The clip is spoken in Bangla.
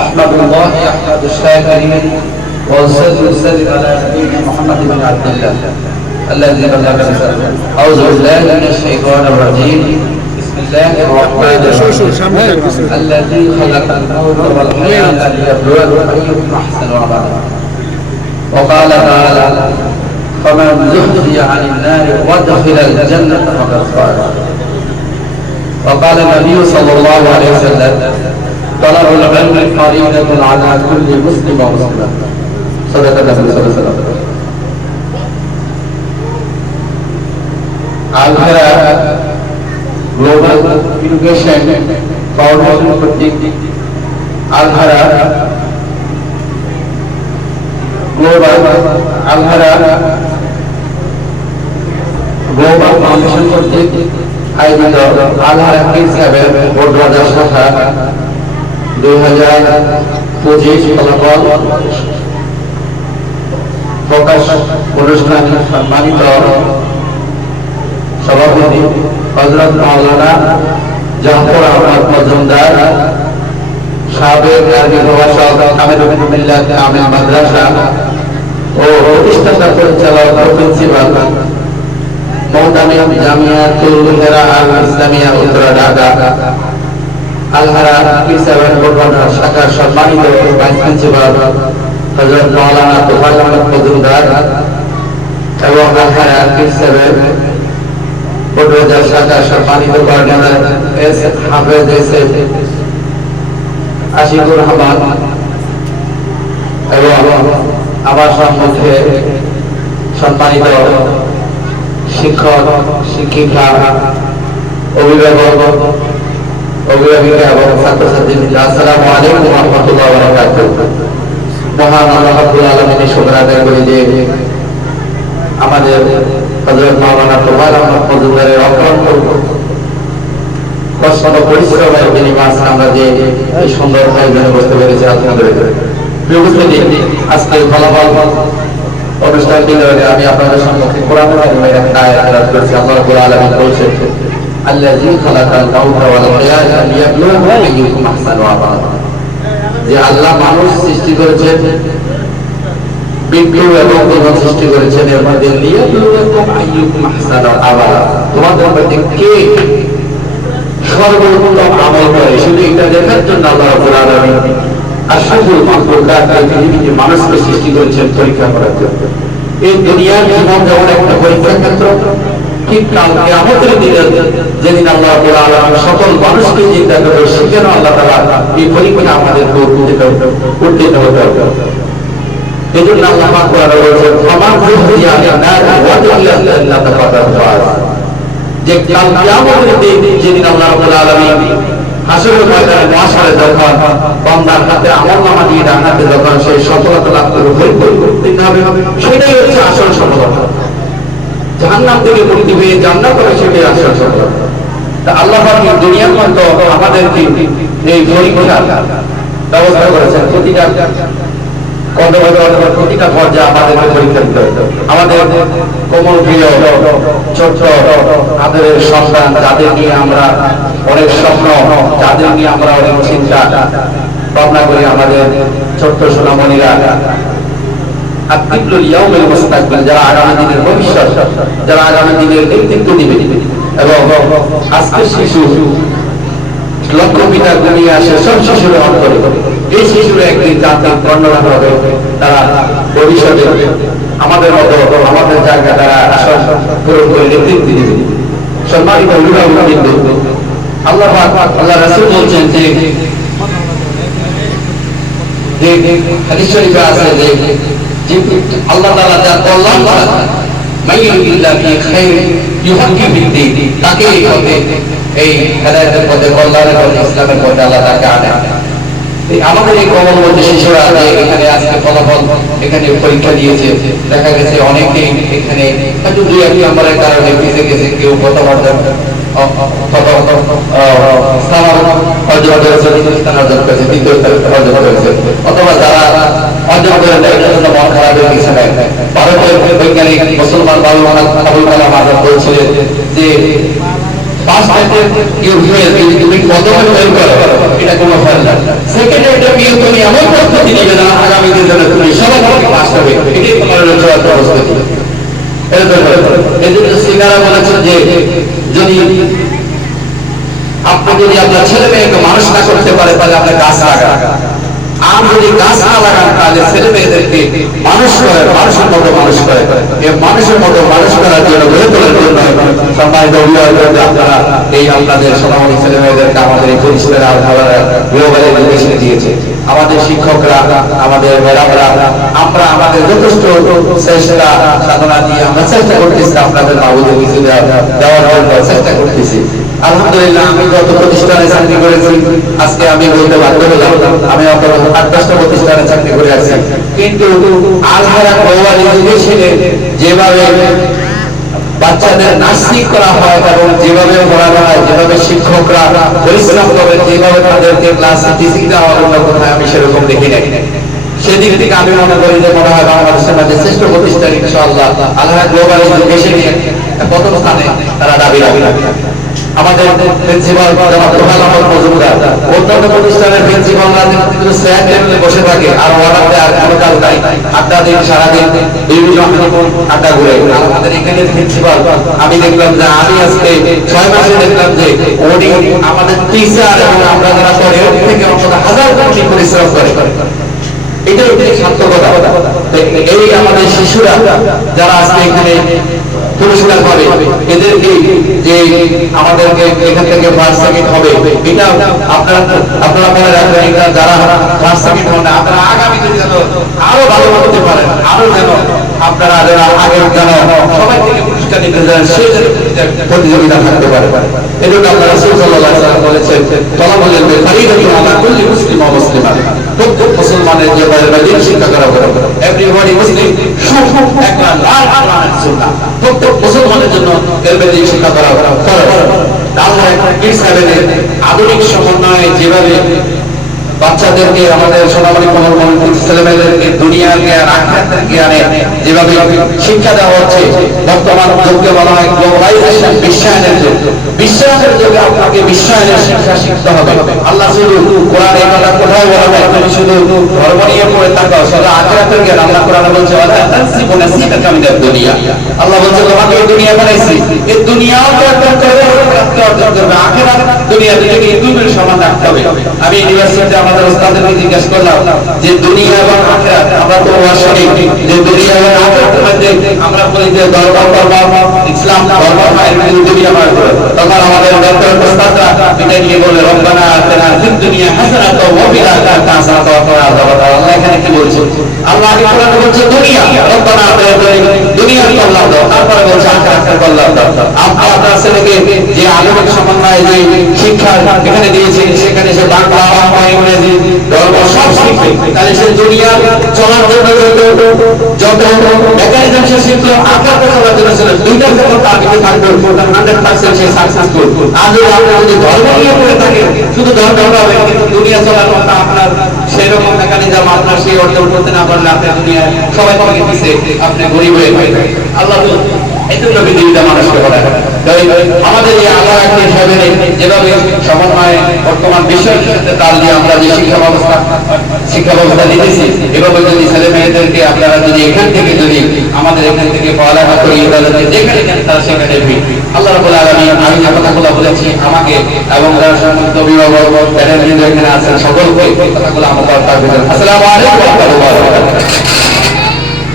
أحمد الله أحمد الشاكرين وأصلي وأسلم على نبينا محمد بن عبد الله الذي بلغ رسالته. أعوذ بالله من الشيطان الرجيم. بسم الله الرحمن الرحيم. الذي خلق الموت والحياة ليبلوكم أيكم أحسن عملا. وقال تعالى: فمن زحزح عن النار وادخل الجنة فقد فاز. وقال النبي صلى الله عليه وسلم: طلب العلم فريضة على كل مسلم ومسلمة. صدق النبي صلى الله عليه وسلم. আলহারা গ্লোবাল এডুকেশন ফাউন্ডেশন কর্তৃক আলহারা গ্লোবাল ফাউন্ডেশন কর্তৃক আয়োজিত আলহারা হিসাবে বড়বাজার শাখা 2025 ফলাফল প্রকাশ অনুষ্ঠানে সম্মানিত সভাপতি হযরত মাওলানা জাফর আহমদ মজুমদার, সাবেক আরবি প্রভাষক আমিরুল মিল্লাত কামিল মাদ্রাসা ও প্রতিষ্ঠাতা পরিচালক প্রিন্সিপাল মওদানি জামিয়াতুল হেরা আল ইসলামিয়া উত্তরা ঢাকা, আলহারা P7 বড়বাজার শাখার সম্মানিত ভাইস প্রিন্সিপাল হযরত মাওলানা তোফায়েল আহমদ মজুমদার এবং আলহারা P7 বড়বাজার শাখার সম্মানিত কোঅর্ডিনেটর এস হাফেজ এসএফ আশিকুর রহমান এবং আমার সম্মুখে সম্মানিত শিক্ষক শিক্ষিকা অভিভাবিকা এবং ছাত্রছাত্রীবৃন্দ, আসসালামু আলাইকুম ওয়া রাহমাতুল্লাহি ওয়া বারাকাতুহু। মহান আল্লাহ রাব্বুল আলামিনের শুকর আদায় করি যে আমাদের হযরত মাওলানা তোফায়েল আহমদ মজুমদারের অক্লান্ত কষ্ট পরিশ্রমের বিনিময়ে আমরা যে এই সুন্দর আয়োজনে বসতে পেরেছি আলহামদুলিল্লাহ। প্রিয় উপস্থিতি, আজকে ফলাফল অনুষ্ঠানটি আমি আপনাদের সম্মুখে কোরআন কারীমের একটা আয়াত তেলাওয়াত করেছি। আল্লাহ রাব্বুল আলামিন বলেছেন: আল্লাযী খালাকাল মাউতা ওয়াল হায়াতা লিয়াবলুয়াকুম আইয়ুকুম আহসানু আমালা। যে আল্লাহ মানুষ সৃষ্টি করেছেন, বিজ্ঞ এবং জীবন সৃষ্টি করেছেন, এর মধ্যে লিয়াবলুয়াকুম আইয়ুকুম আহসানু আমালা, তোমাদের মধ্যে কে সর্বোত্তম আমল করে শুধু এটা দেখার জন্য আল্লাহ রাব্বুল আলামিন আশরাফুল মাখলুকাত পৃথিবীতে মানুষকে সৃষ্টি করেছেন পরীক্ষা করার জন্য। এই দুনিয়ার জীবন যেমন একটা পরীক্ষা ক্ষেত্র, ঠিক কাল কিয়ামতের দিনে যেদিন আল্লাহ রাব্বুল আলামিন সকল মানুষকে জিন্দা করবে, সেখানে আল্লাহ তাআলা এই পরীক্ষা আমাদেরকে উত্তীর্ণ হতে হবে। এজন্য আল্লাহ পাক কোরআনে বলেছেন: ফামান যুহদিয়া আন-নার ওয়া দুখিলা আল-জান্নাতা ফাকাদ ফাজ। যে কাল কিয়ামতের দিন যেদিন আল্লাহ রাব্বুল আলামিন হাসরের ময়দানে মহাশরে যখন বান্দার হাতে আমলনামা দিয়ে ডানাতে যখন সেই সফলতা লাভ করে পরিপূর্ণ হবে, সেটাই হচ্ছে আসল সফলতা। জাহান্নাম থেকে মুক্তি পেয়ে জান্নাত হবে, সেটাই আসল সফলতা। তা আল্লাহ পাক দুনিয়ার মধ্যে আমাদেরকে এই পরীক্ষার ব্যবস্থা করেছেন। প্রতিটা পর্যায়ে আমাদেরকে পরীক্ষা দিতে হবে। আমাদের কোমল প্রিয় ছোট্ট আদরের সন্তান, যাদের নিয়ে আমরা অনেক স্বপ্ন, যাদের নিয়ে আমরা অনেক চিন্তা ভাবনা করি, আমাদের ছোট্ট সোনামণিরা আতিকুল ইয়াউমিল মুস্তাকবিল, যারা আগামী দিনের ভবিষ্যৎ, যারা আগামী দিনের নেতৃত্ব দিবে। এবং আজকের শিশু লক্ষ পিতা ঘুমিয়ে আসে সব শিশুর অন্তরে। এই শিশুরা একদিন জাতির কর্ণধার হবে, তারা ভবিষ্যতে আমাদের মতো আমাদের জায়গা তারা পূরণ করে নেতৃত্ব দিবে। সম্মানিত অভিভাবকবৃন্দ, আল্লাহ রাসূল বলছেন যে হাদিস শরীফে আছে যে আল্লাহ তাআলা যা কল্যাণ করেন, মাইয়ুরিদিল্লাহু বিহি খায়র ইউহাক্কিমু ফিদ-দীন, তাকে এই হেদায়েতের পথে, কল্যাণের পথে, ইসলামের পথে আল্লাহ তাকে আনেন। আমাদের এই কমলবতী শিশুরা এখানে আজকে ফলাফল এখানে পরীক্ষা দিয়েছে, দেখা গেছে অনেকেই এখানে হয়তো 2-1 নম্বরের কারণে পিছিয়ে গেছে। কেউ প্রথম অর্জন অর্জন করেছে, দ্বিতীয় স্থান অর্জন করেছে, তৃতীয় স্থান অর্জন করেছে, অথবা যারা অর্জন করে দেয় এটার জন্য মন খারাপ হয়ে গেছে। ভারতের বৈজ্ঞানিক মুসলমান আবুল কালাম আজাদ বলছিলেন যে পাঁচ মিনিটের কেউ যদি তুমি কত ফেল করো এটা কোনো ফেল না, সেকেন্ড ইন্টারভিউ তুমি এমন প্রস্তুতি নিবে না আগামী দিনে তুমি সবাই থেকে পাস হবে, এটাই তোমার রোজগার প্রস্তুতি। এজন্য সিনারা বলেছেন যে যদি আপনি যদি আপনার ছেলে মেয়েকে মানুষ না করতে পারে তাহলে আপনি গাছ লাগান, আর যদি গাছ না লাগান তাহলে ছেলে মেয়েদেরকে মানুষ করে, মানুষের মতো মানুষ করে, এই মানুষের মতো মানুষ করার জন্য গড়ে তোলার জন্য সম্মানিত অভিভাবক আপনারা এই আপনাদের সোনামণি ছেলে মেয়েদেরকে আমাদের এই পরিষ্কার আবহাওয়ার গ্লোবাল এডুকেশন দিয়েছে। আমাদের শিক্ষকরা, আমাদের ম্যাডামরা, আমরা আমাদের যথেষ্ট চেষ্টা সাধনা দিয়ে আমরা চেষ্টা করতেছি আপনাদের বাবুদের কিছু দেওয়ার জন্য চেষ্টা করতেছি। আলহামদুলিল্লাহ আমি যত প্রতিষ্ঠানে চাকরি করেছি আজকে আমি বলতে বাধ্য হলাম আমি 8-10টা প্রতিষ্ঠানে চাকরি করে আছি, কিন্তু আলহারা গ্লোবাল এডুকেশনে যেভাবে বাচ্চাদের নার্সিং করা হয় এবং যেভাবে পড়ানো হয়, যেভাবে শিক্ষকরা পরিশ্রম করেন, যেভাবে তাদেরকে ক্লাসে টিচিং দেওয়া অন্য কোথায় আমি সেরকম দেখি নাই। সেদিক থেকে আমি মনে করি যে মনে হয় বাংলাদেশের মাঝে শ্রেষ্ঠ প্রতিষ্ঠান ইনশাআল্লাহ আলহারা গ্লোবাল এডুকেশনে প্রথম স্থানে তারা দাবি রাখে। আমাদের প্রিন্সিপাল জনাব রুহাল আহমদ মজুমদার অন্যান্য প্রতিষ্ঠানের প্রিন্সিপালরা কিন্তু স্যার টেবিলে বসে থাকে আর অর্ডার দেয় আর কোনো কাজ নাই, আড্ডা দিন সারাদিন বিভিন্ন আড্ডা ঘুরে। আমাদের এখানে প্রিন্সিপাল আমি দেখলাম যে আমি আজকে 6 মাসে দেখলাম যে উনি আমাদের টিচার এবং আমরা যারা করে এর থেকে অন্তত 1000 কোটি পরিশ্রম করে। এটা একটি সার্থকতা। এই আমাদের শিশুরা যারা আজকে এখানে পুরস্কার পাবে এদেরকে যে আমাদেরকে এখান থেকে ফার্স্ট সেকেন্ড হবে, এটা আপনারা মনে রাখবেন, এটা যারা ফার্স্ট সেকেন্ড হবে আপনারা আগামী দিনে যেন আরো ভালো করতে পারেন, আরো যেন আপনারা যারা আগের যেন সবাই থেকে পুরস্কার নিতে যান সেই প্রতিযোগিতা থাকতে পারে। এজন্য আপনারা রাসূল সাল্লাল্লাহু আলাইহি ওয়াসাল্লাম বলেছেন তলাবুল ইলমি ফরিদাতুন আলা কুল্লি মুসলিম ওয়া মুসলিমা, প্রত্যেক মুসলমানের জীবনের মধ্যে শিক্ষা করা হবে। এভরিবডি মুসলিম শুড একটা লার্ন সুন্নাহ, প্রত্যেক মুসলমানের জন্য এর মধ্যে শিক্ষা করা ফরজ। তাহলে কিডস হেভেনে আধুনিক সমন্বয়ে যেভাবে বাচ্চাদেরকে আমাদের সোনামণি ছেলেমেয়েদেরকে দুনিয়ার জ্ঞান আখিরাতের জ্ঞানে যেভাবে শিক্ষা দেওয়া হচ্ছে, বর্তমান যুগে বলা হয় গ্লোবালাইজেশন, বিশ্বায়নের যুগ। বিশ্বায়নের যুগে আপনাকে বিশ্বায়নের শিক্ষা শিখতে হবে। আল্লাহ শুধু কোরআনে এই কথা কোথাও বলা হয় তুমি শুধু ধর্ম নিয়ে পড়ে থাকো, শুধু আখিরাতের জ্ঞান। আল্লাহ কোরআনে বলছে ওয়ালা তানসিবুনা সিতাকা মিনাদ দুনিয়া, আল্লাহ বলছে তোমাকে এই দুনিয়া বানাইছি, এই দুনিয়াও তো অর্জন করবে, আখিরাতও অর্জন করবে। আখিরাত দুনিয়া দুটোকে দুটোর সমান রাখতে হবে। আমি ইউনিভার্সিটিতে আমাদের ওস্তাদকে জিজ্ঞাসা করলাম যে দুনিয়া এবং আখিরাত, আমরা তো ওয়াশারি যে দুনিয়া এবং আখিরাতের মধ্যে আমরা বলি যে ধর্ম ইসলাম ধর্ম হয় কিন্তু দুনিয়া হয়। তখন আমাদের ডক্টর ওস্তাদরা এটা নিয়ে বলে রব্বানা আতিনা ফিদ দুনিয়া হাসানাতাও ওয়া ফিল আখিরাতি হাসানাতাও ওয়া কিনা আযাবান্নার। আল্লাহ এখানে কি বলছে? আল্লাহ কোরআনে বলছে দুনিয়া, রব্বানা আতিনা দুনিয়ার কল্যাণ দাও, তারপরে বলছে আখিরাতের কল্যাণ দাও। আপনার ছেলেকে যে আলোক সমন্বয়ে যে শিক্ষা এখানে দিয়েছেন সেখানে সে বাংলা, ইংরেজি, ধর্ম সব শিখবে, তাহলে সে দুনিয়া চলার জন্য যত মেকানিজম সে শিখলো, আখিরাতে চলার জন্য ছিল দুইটার জন্য তার ভিতরে থাকবে 100% সে সাকসেসফুল। আর যদি আপনি যদি ধর্ম নিয়ে পড়ে থাকেন শুধু ধর্ম হবে কিন্তু দুনিয়া চলার মতো আপনার সেরকম মেকানিজম আপনার সেই অর্জন করতে না পারলে আপনি দুনিয়া সবাই থেকে পিছিয়ে আপনি গরিব হয়ে থাকবেন। আল্লাহ এই জন্য পৃথিবীটা মানুষকে বলায় আমাদের এই আল্লাহ হিসাবে যেভাবে সমন্বয়ে বর্তমান বিশ্বের সাথে তাল দিয়ে আমরা যে শিক্ষা ব্যবস্থা নিতেছি, এভাবে যদি ছেলে মেয়েদেরকে আপনারা যদি এখান থেকে যদি আমাদের এখান থেকে পড়ালেখা করি তাদেরকে যেখানে তারা সেখানে আল্লাহ রাব্বুল আলামিন আমি যে কথাগুলো বলেছি আমাকে এবং যারা সমস্ত অভিভাবক প্যানেল এখানে আছেন সকলকে কথাগুলো আমার আসসালামু আলাইকুম ওয়া রাহমাতুল্লাহ।